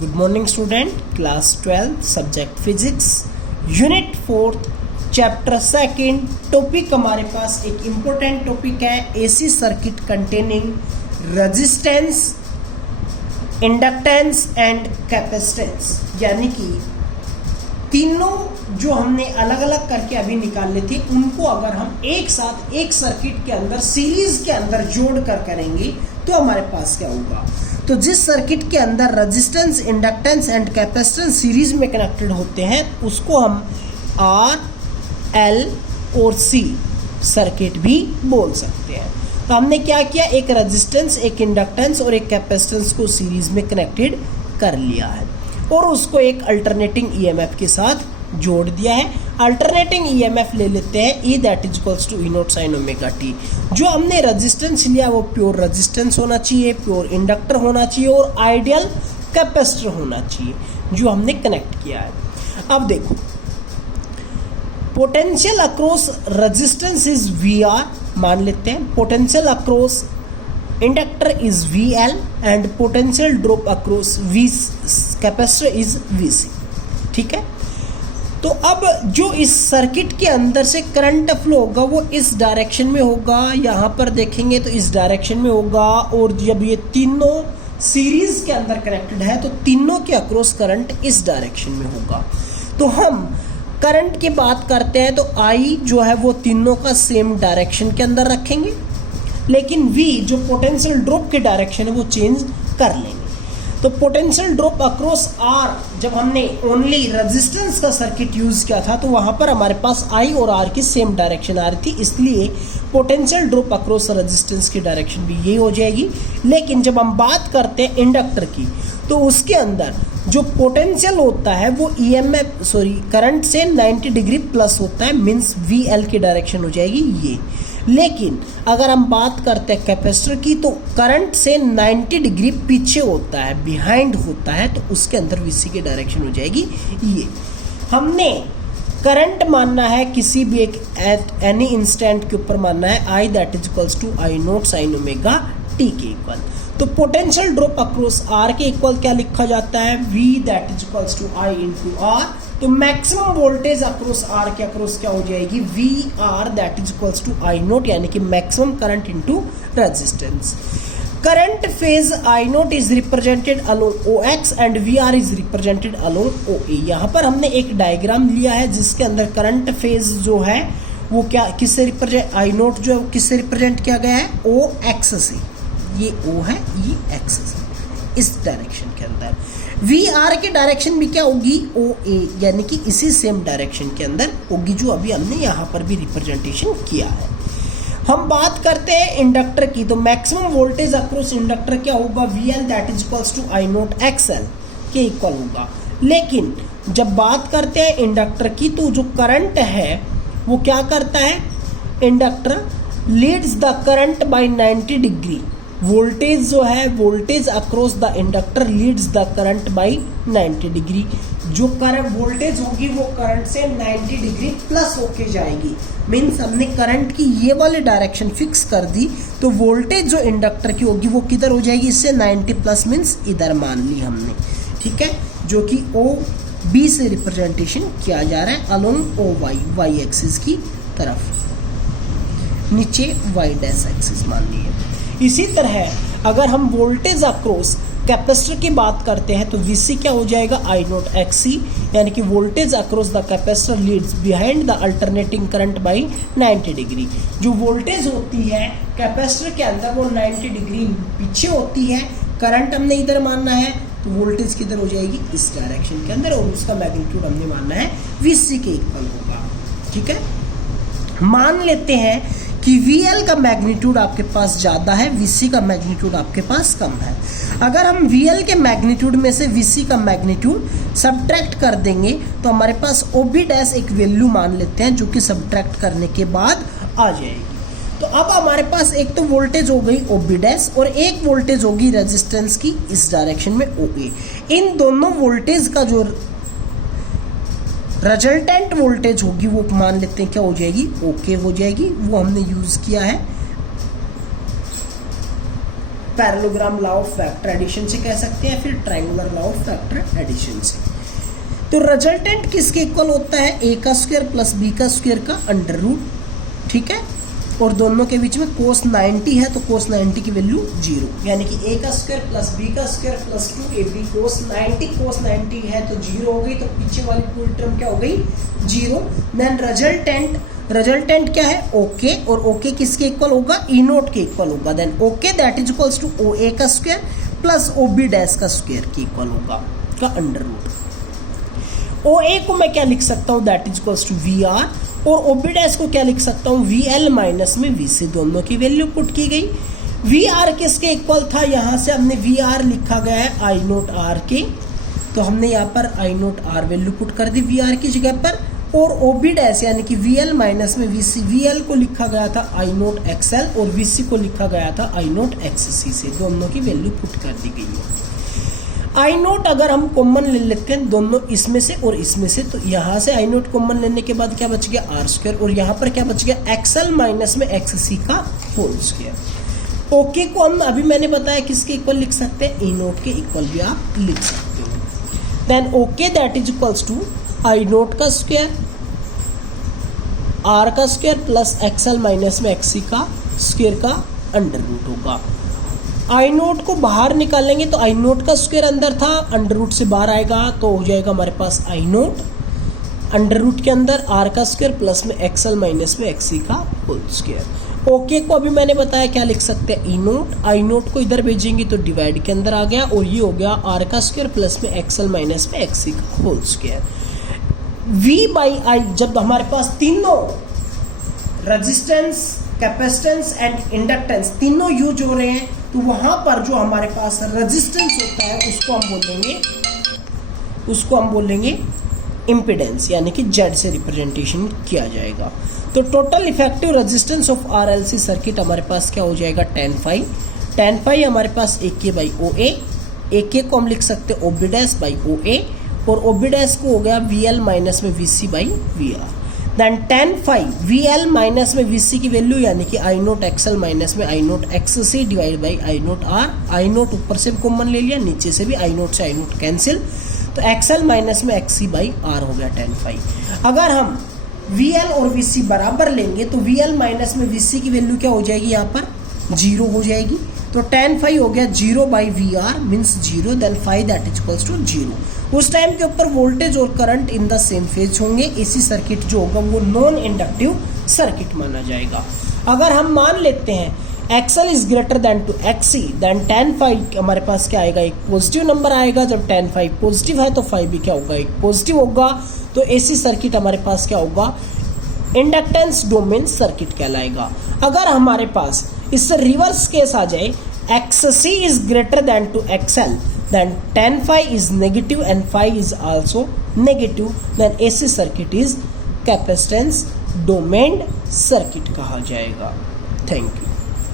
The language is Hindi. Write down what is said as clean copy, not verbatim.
Good morning student, class 12 subject physics unit 4 chapter 2 topic हमारे पास एक इम्पोर्टेंट टॉपिक है AC circuit containing resistance, inductance and capacitance. यानी कि तीनों जो हमने अलग अलग करके अभी निकाले थे उनको अगर हम एक साथ एक सर्किट के अंदर सीरीज के अंदर जोड़ कर करेंगे तो हमारे पास क्या होगा। तो जिस सर्किट के अंदर resistance, inductance and capacitance series में कनेक्टेड होते हैं उसको हम आर, एल और सी सर्किट भी बोल सकते हैं। तो हमने क्या किया, एक रेजिस्टेंस, एक इंडक्टेंस और एक कैपेसिटेंस को सीरीज में कनेक्टेड कर लिया है और उसको एक अल्टरनेटिंग ईएमएफ के साथ जोड़ दिया है। अल्टरनेटिंग ईएमएफ ले लेते हैं E that is equals to E naught sine omega T. जो हमने रेजिस्टेंस लिया वो प्योर रेजिस्टेंस होना चाहिए, प्योर इंडक्टर होना चाहिए और आइडियल कैपेसिटर होना चाहिए जो हमने कनेक्ट किया है। अब देखो, potential across resistance is V R मान लेते हैं, potential across inductor is V L and potential drop across V capacitor is V C. ठीक है, तो अब जो इस सर्किट के अंदर से करंट फ्लो होगा वो इस डायरेक्शन में होगा। यहाँ पर देखेंगे तो इस डायरेक्शन में होगा और जब ये तीनों सीरीज के अंदर कनेक्टेड है तो तीनों के अक्रॉस करंट इस डायरेक्शन में होगा। तो हम करंट की बात करते हैं तो आई जो है वो तीनों का सेम डायरेक्शन के अंदर रखेंगे, लेकिन वी जो पोटेंशियल ड्रॉप के डायरेक्शन है वो चेंज कर लेंगे। तो पोटेंशियल ड्रॉप अक्रॉस आर, जब हमने ओनली रेजिस्टेंस का सर्किट यूज किया था तो वहां पर हमारे पास आई और आर की सेम डायरेक्शन आ रही थी, इसलिए पोटेंशियल ड्रॉप अक्रॉस रेजिस्टेंस की डायरेक्शन भी यही हो जाएगी। लेकिन जब हम बात करते हैं इंडक्टर की तो उसके अंदर जो पोटेंशियल होता है वो करंट से 90 डिग्री प्लस होता है, मीन्स वी एल की डायरेक्शन हो जाएगी ये। लेकिन अगर हम बात करते हैं कैपेसिटर की तो करंट से 90 डिग्री पीछे होता है, बिहाइंड होता है, तो उसके अंदर वीसी की डायरेक्शन हो जाएगी ये। हमने करंट मानना है किसी भी एक एट एनी इंस्टेंट के ऊपर मानना है I that is equals to I naught sine omega T के इक्वल। तो पोटेंशियल ड्रॉप अक्रॉस आर के इक्वल क्या लिखा जाता है, V that is equals to I into R. तो मैक्सिमम वोल्टेज अक्रॉस आर के अक्रॉस क्या हो जाएगी, V R that is equals to I naught, यानी कि maximum current into resistance. Current phase I naught is represented along O X and we are is represented along ओ ए। यहाँ पर हमने एक डायग्राम लिया है जिसके अंदर करंट फेज जो है वो क्या किससे रिप्रेजेंट, आई नोट जो है किससे रिप्रेजेंट किया गया है, ओ एक्स से। ये ओ है, ये एक्स है, इस डायरेक्शन के अंदर। वी आर की डायरेक्शन भी क्या होगी, ओ ए, यानी कि इसी सेम डायरेक्शन के अंदर होगी जो अभी हमने यहाँ पर भी रिप्रेजेंटेशन किया है। हम बात करते हैं इंडक्टर की तो मैक्सिमम वोल्टेज अक्रॉस इंडक्टर क्या होगा, V L that is equals to I naught X L के इक्वल होगा। लेकिन जब बात करते हैं इंडक्टर की तो जो करंट है वो क्या करता है, inductor leads the current by 90 degree. Voltage जो है, voltage across the inductor leads the current by 90 degree. जो करंट वोल्टेज होगी वो करंट से 90 डिग्री प्लस होके जाएगी, मीन्स हमने करंट की ये वाली डायरेक्शन फिक्स कर दी तो वोल्टेज जो इंडक्टर की होगी वो किधर हो जाएगी, इससे 90 प्लस मीन्स इधर मान ली हमने। ठीक है, जो कि ओ बी से रिप्रेजेंटेशन किया जा रहा है along O Y, Y axis की तरफ, नीचे वाई डैश एक्सिस मान ली है। इसी तरह अगर हम वोल्टेज अक्रॉस कैपेसिटर की बात करते हैं तो वीसी क्या हो जाएगा, आई नोट एक्स सी, यानी कि voltage across the capacitor leads behind the alternating current by 90 degree. जो वोल्टेज होती है कैपेसिटर के अंदर वो 90 डिग्री पीछे होती है, करंट हमने इधर मानना है तो वोल्टेज किधर हो जाएगी, इस डायरेक्शन के अंदर, और उसका मैग्नीट्यूड हमने मानना है वीसी के इक्वल होगा। ठीक है, मान लेते हैं कि VL का मैग्नीट्यूड आपके पास ज़्यादा है, VC का मैग्नीट्यूड आपके पास कम है। अगर हम VL के मैग्नीट्यूड में से VC का मैग्नीट्यूड सब्ट्रैक्ट कर देंगे तो हमारे पास OB डैश एक वैल्यू मान लेते हैं जो कि सब्ट्रैक्ट करने के बाद आ जाएगी। तो अब हमारे पास एक तो वोल्टेज हो गई OB डैश और एक वोल्टेज होगी रेजिस्टेंस की इस डायरेक्शन में OA। इन दोनों वोल्टेज का जो रिजल्टेंट वोल्टेज होगी वो मान लेते हैं क्या हो जाएगी, ओके हो जाएगी। वो हमने यूज किया है parallelogram law of factor addition से कह सकते हैं, फिर triangular law of factor addition से। तो रिजल्टेंट किसके इक्वल होता है, ए का स्क्वायर प्लस बी का स्क्वायर का अंडर रूट, ठीक है, और दोनों के बीच में कोस 90 है तो कोस 90 की वैल्यू 0, यानी कि ए का स्क्वायर प्लस बी का स्क्वायर प्लस 2ab कोस 90 है तो 0 हो गई, तो पीछे वाली पूरी टर्म क्या हो गई 0। देन रिजल्टेंट क्या है ओके, और ओके किसके इक्वल होगा, ई नोट के इक्वल होगा। Then okay that is equals to O A का square plus O B dash का स्क्वायर के इक्वल होगा का अंडर रूट। ओ ए को मैं क्या लिख सकता हूँ, that is equals to V R, और ओ बी डैश को क्या लिख सकता हूँ, वी एल माइनस में वी से, दोनों की वैल्यू पुट की गई। वी आर किसके इक्वल था, यहाँ से हमने वी आर लिखा गया है आई नोट आर के, तो हमने यहाँ पर आई नोट आर वैल्यू पुट कर दी वी आर की जगह पर, और ओ बी डैश यानी कि वी एल माइनस में वी सी, वी एल को लिखा गया था आई नोट एक्स एल और वी सी को लिखा गया था आई नोट एक्स सी से, दोनों की वैल्यू पुट कर दी गई है। आई नोट अगर हम कॉमन ले लेते हैं दोनों इसमें से और इसमें से, तो यहाँ से आई नोट कॉमन लेने के बाद क्या बच गया आर स्क्वायर, और यहाँ पर क्या बच गया एक्सएल माइनस में एक्स सी का होल स्क्वायर। ओके को हम अभी मैंने बताया किसके इक्वल लिख सकते हैं, ई नोट के इक्वल भी आप लिख सकते हो। Then okay that is equals to I naught का स्क्वायर आर का स्क्वायर प्लस एक्सएल माइनस में एक्स सी का स्क्वायर का अंडर रूट होगा। आई नोट को बाहर निकालेंगे तो आई नोट का स्क्वायर अंदर था, अंडर रूट से बाहर आएगा तो हो जाएगा हमारे पास आई नोट अंडर रूट के अंदर आर का स्क्वायर प्लस में एक्सएल माइनस में एक्सी का होल स्क्वायर। ओके को अभी मैंने बताया क्या लिख सकते हैं, ई नोट, आई नोट को इधर भेजेंगे तो डिवाइड के अंदर आ गया, और ये हो गया आर का स्क्वायर प्लस में एक्सएल माइनस में एक्सी का whole square. V by I, जब हमारे पास तीनों रेजिस्टेंस कैपेसिटेंस एंड इंडक्टेंस तीनों यूज हो रहे हैं, तो वहां पर जो हमारे पास रेजिस्टेंस होता है उसको हम बोलेंगे इम्पीडेंस, यानी कि जेड से रिप्रेजेंटेशन किया जाएगा। तो total effective resistance of RLC circuit हमारे पास क्या हो जाएगा 10 पाई हमारे पास ए के बाई ओ ए के को हम लिख सकते हैं O B dash by O A, और ओ बी डैश को हो गया वी एल माइनस में V C by V R. Then 10 V L minus में वी सी की वैल्यू यानी कि आई नोट एक्सएल माइनस में I naught X C divide by I naught R, I naught ऊपर से कॉमन ले लिया, नीचे से भी आई नोट से आई नोट कैंसिल, तो एक्सएल माइनस में एक्स सी बाई आर हो गया 10 अगर हम वी एल और वी सी बराबर लेंगे तो वी एल माइनस में वी सी की वैल्यू क्या हो जाएगी, यहाँ पर 0 हो जाएगी, तो 10 हो गया 0 by V R means 0, then 5 that is equals to 0। उस टाइम के ऊपर वोल्टेज और current in the same phase होंगे, एसी सर्किट जो होगा वो नॉन इंडक्टिव सर्किट माना जाएगा। अगर हम मान लेते हैं XL is greater than to XC, then 10 हमारे पास क्या आएगा, एक पॉजिटिव नंबर आएगा। जब 10 पॉजिटिव है तो 5 भी क्या होगा, एक पॉजिटिव होगा, तो एसी सर्किट हमारे पास क्या होगा, इंडक्टेंस डोमेन सर्किट कहलाएगा। अगर हमारे पास इससे रिवर्स केस आ जाए, XC is greater than to XL, then 10 is negative and 5 is also negative, then AC circuit is capacitance domain circuit कहा जाएगा। Thank you.